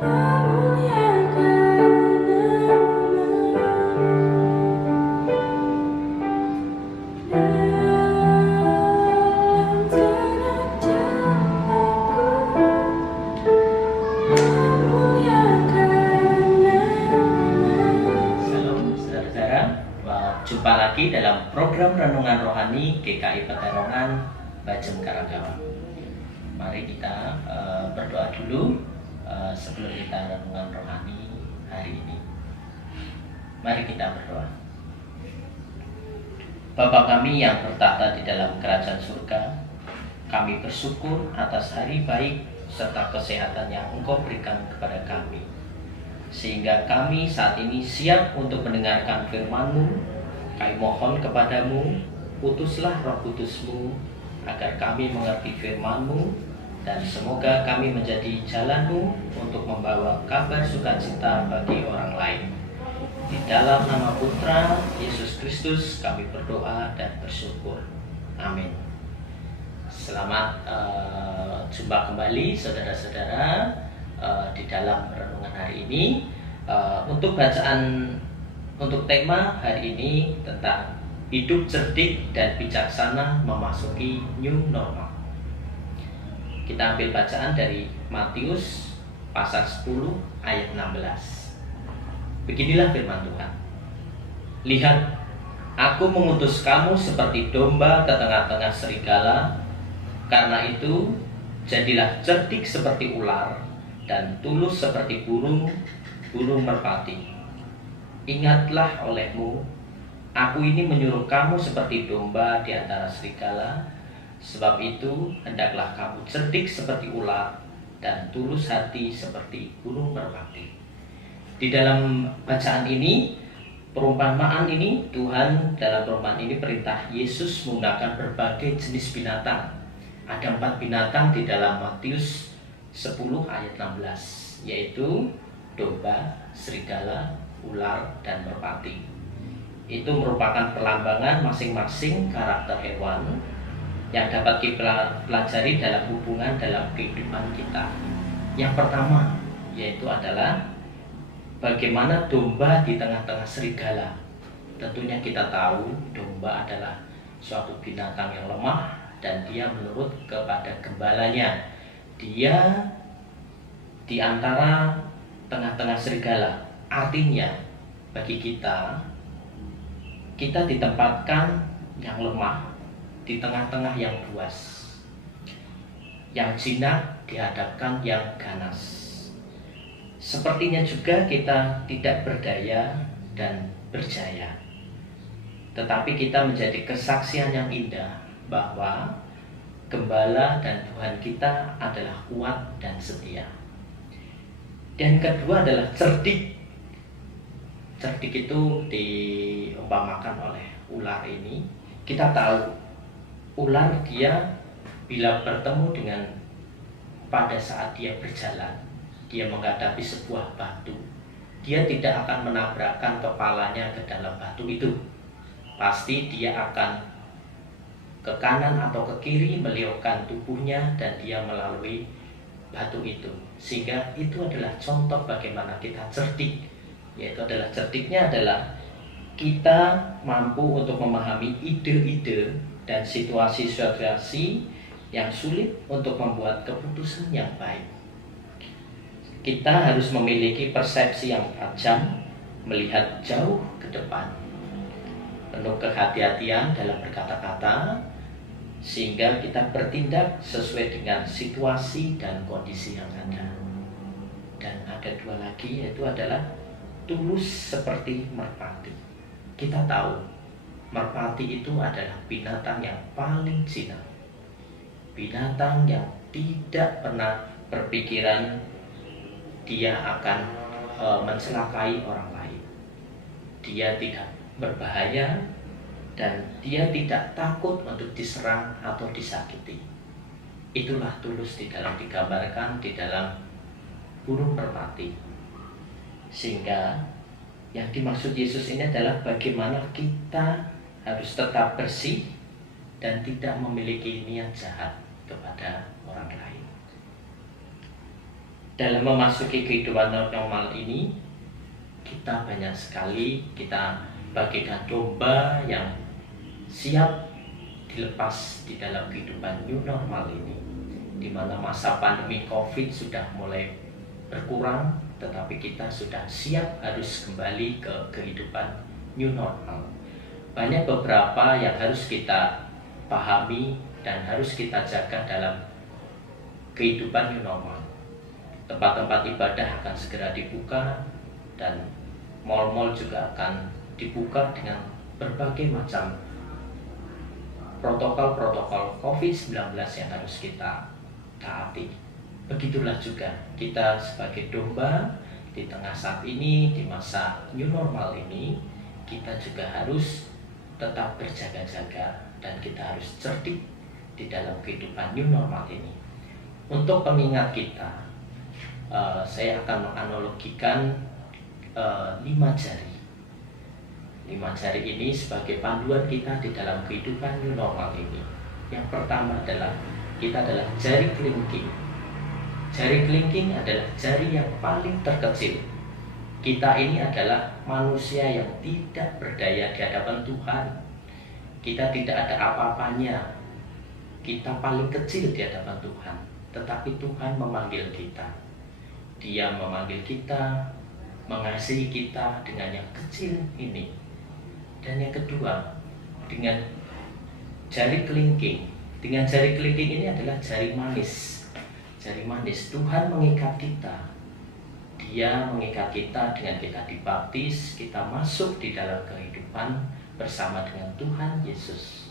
Jumpa lagi dalam program Renungan Rohani GKI Peterongan Bajem Karanggawa. Mari kita berdoa dulu sebelum kita renungan rohani hari ini. Mari kita berdoa. Bapa kami yang bertahta di dalam kerajaan surga, kami bersyukur atas hari baik serta kesehatan yang Engkau berikan kepada kami, sehingga kami saat ini siap untuk mendengarkan firman-Mu. Kami mohon kepadamu, utuslah Roh Kudus-Mu agar kami mengerti firman-Mu, dan semoga kami menjadi jalan-Mu untuk membawa kabar sukacita bagi orang lain. Di dalam nama Putra Yesus Kristus kami berdoa dan bersyukur. Amin. Selamat jumpa kembali saudara-saudara di dalam renungan hari ini. Untuk tema hari ini tentang hidup cerdik dan bijaksana memasuki new normal. Kita ambil bacaan dari Matius pasal 10 ayat 16. Beginilah firman Tuhan. Lihat, aku mengutus kamu seperti domba ke tengah-tengah serigala. Karena itu, jadilah cerdik seperti ular dan tulus seperti burung merpati. Ingatlah olehmu, aku ini menyuruh kamu seperti domba di antara serigala. Sebab itu, hendaklah kamu cerdik seperti ular dan tulus hati seperti burung merpati. Di dalam bacaan ini, perumpamaan ini, Tuhan dalam perumpamaan ini perintah Yesus menggunakan berbagai jenis binatang. Ada 4 binatang di dalam Matius 10 ayat 16, yaitu domba, serigala, ular, dan merpati. Itu merupakan perlambangan masing-masing karakter hewan yang dapat kita pelajari dalam hubungan dalam kehidupan kita. Yang pertama yaitu adalah bagaimana domba di tengah-tengah serigala. Tentunya kita tahu domba adalah suatu binatang yang lemah dan dia menurut kepada gembalanya. Dia di antara tengah-tengah serigala. Artinya bagi kita ditempatkan yang lemah di tengah-tengah yang buas, yang jinak dihadapkan yang ganas. Sepertinya juga kita tidak berdaya dan berjaya, tetapi kita menjadi kesaksian yang indah bahwa Gembala dan Tuhan kita adalah kuat dan setia. Dan kedua adalah cerdik. Cerdik itu diumpamakan oleh ular ini. Kita tahu ular dia bila bertemu dengan pada saat dia berjalan, dia menghadapi sebuah batu, dia tidak akan menabrakkan kepalanya ke dalam batu itu. Pasti dia akan ke kanan atau ke kiri meliukkan tubuhnya dan dia melalui batu itu. Sehingga itu adalah contoh bagaimana kita cerdik. Yaitu adalah cerdiknya adalah kita mampu untuk memahami ide-ide dan situasi-situasi yang sulit untuk membuat keputusan yang baik. Kita harus memiliki persepsi yang tajam, melihat jauh ke depan, penuh kehati-hatian dalam berkata-kata, sehingga kita bertindak sesuai dengan situasi dan kondisi yang ada. Dan ada 2 lagi, yaitu adalah tulus seperti merpati. Kita tahu merpati itu adalah binatang yang paling jinak, binatang yang tidak pernah berpikiran dia akan mencelakai orang lain. Dia tidak berbahaya dan dia tidak takut untuk diserang atau disakiti. Itulah tulus digambarkan di dalam burung merpati. Sehingga yang dimaksud Yesus ini adalah bagaimana kita harus tetap bersih dan tidak memiliki niat jahat kepada orang lain. dalam memasuki kehidupan normal ini, kita banyak sekali kita bagikan domba yang siap dilepas di dalam kehidupan new normal ini, di mana masa pandemi COVID sudah mulai berkurang, tetapi kita sudah siap harus kembali ke kehidupan new normal. Banyak beberapa yang harus kita pahami dan harus kita jaga dalam kehidupan new normal. Tempat-tempat ibadah akan segera dibuka dan mal-mal juga akan dibuka dengan berbagai macam protokol-protokol COVID-19 yang harus kita taati. Begitulah juga kita sebagai domba di tengah saat ini, di masa new normal ini, kita juga harus tetap berjaga-jaga dan kita harus cerdik di dalam kehidupan new normal ini. Untuk pengingat kita, saya akan menganalogikan 5 jari. 5 jari ini sebagai panduan kita di dalam kehidupan new normal ini. Yang pertama adalah kita adalah jari kelingking. Jari kelingking adalah jari yang paling terkecil. Kita ini adalah manusia yang tidak berdaya di hadapan Tuhan. Kita tidak ada apa-apanya. Kita paling kecil di hadapan Tuhan. Tetapi Tuhan memanggil kita. Dia memanggil kita, mengasihi kita dengan yang kecil ini. Dan yang kedua, dengan jari kelingking. Dengan jari kelingking ini adalah jari manis. Jari manis, Tuhan mengikat kita. Dia mengikat kita dengan kita dibaptis, kita masuk di dalam kehidupan bersama dengan Tuhan Yesus.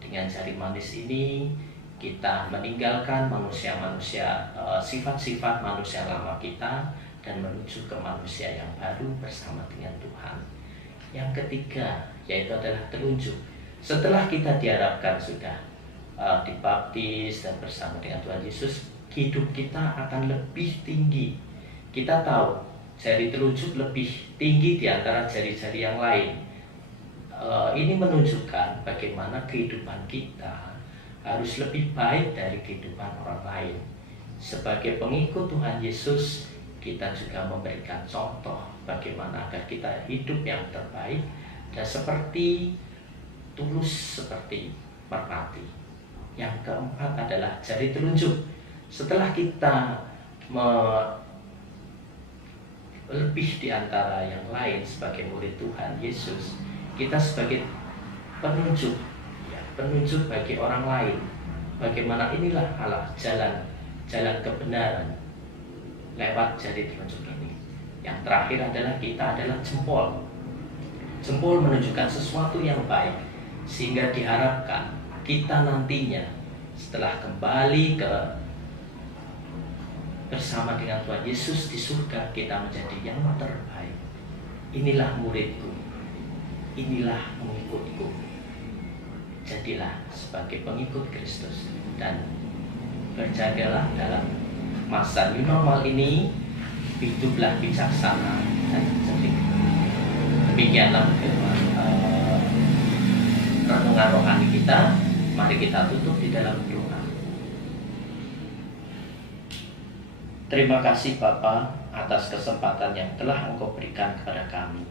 Dengan jari manis ini, kita meninggalkan manusia-manusia, sifat-sifat manusia lama kita dan menuju ke manusia yang baru bersama dengan Tuhan. Yang ketiga, yaitu adalah telunjuk. Setelah kita diharapkan sudah dibaptis dan bersama dengan Tuhan Yesus, hidup kita akan lebih tinggi. Kita tahu jari telunjuk lebih tinggi di antara jari-jari yang lain. Ini menunjukkan bagaimana kehidupan kita harus lebih baik dari kehidupan orang lain. Sebagai pengikut Tuhan Yesus, kita juga memberikan contoh bagaimana agar kita hidup yang terbaik dan seperti tulus seperti merpati. Yang keempat adalah jari telunjuk. Setelah kita lebih di antara yang lain sebagai murid Tuhan Yesus, kita sebagai penunjuk bagi orang lain. Bagaimana inilah Allah jalan kebenaran lewat jari telunjuk ini. Yang terakhir adalah kita adalah jempol. Jempol menunjukkan sesuatu yang baik, sehingga diharapkan kita nantinya setelah kembali bersama dengan Tuhan Yesus di surga, kita menjadi yang terbaik. Inilah muridku, inilah pengikutku. Jadilah sebagai pengikut Kristus dan berjagalah dalam masa new normal ini. Hiduplah bijaksana dan cerdik. Demikianlah firman renungan rohani kita. Mari kita tutup di dalam doa. Terima kasih Bapa atas kesempatan yang telah Engkau berikan kepada kami,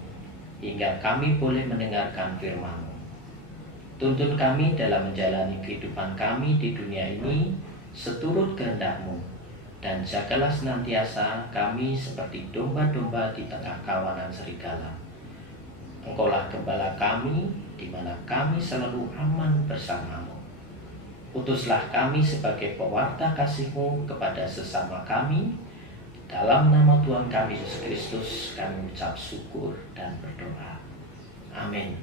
hingga kami boleh mendengarkan firman-Mu. Tuntun kami dalam menjalani kehidupan kami di dunia ini seturut kehendak-Mu, dan jagalah senantiasa kami seperti domba-domba di tengah kawanan serigala. Engkaulah gembala kami, di mana kami selalu aman bersama-Mu. Utuslah kami sebagai pewarta kasih-Mu kepada sesama kami. Dalam nama Tuhan kami Yesus Kristus, kami ucap syukur dan berdoa. Amin.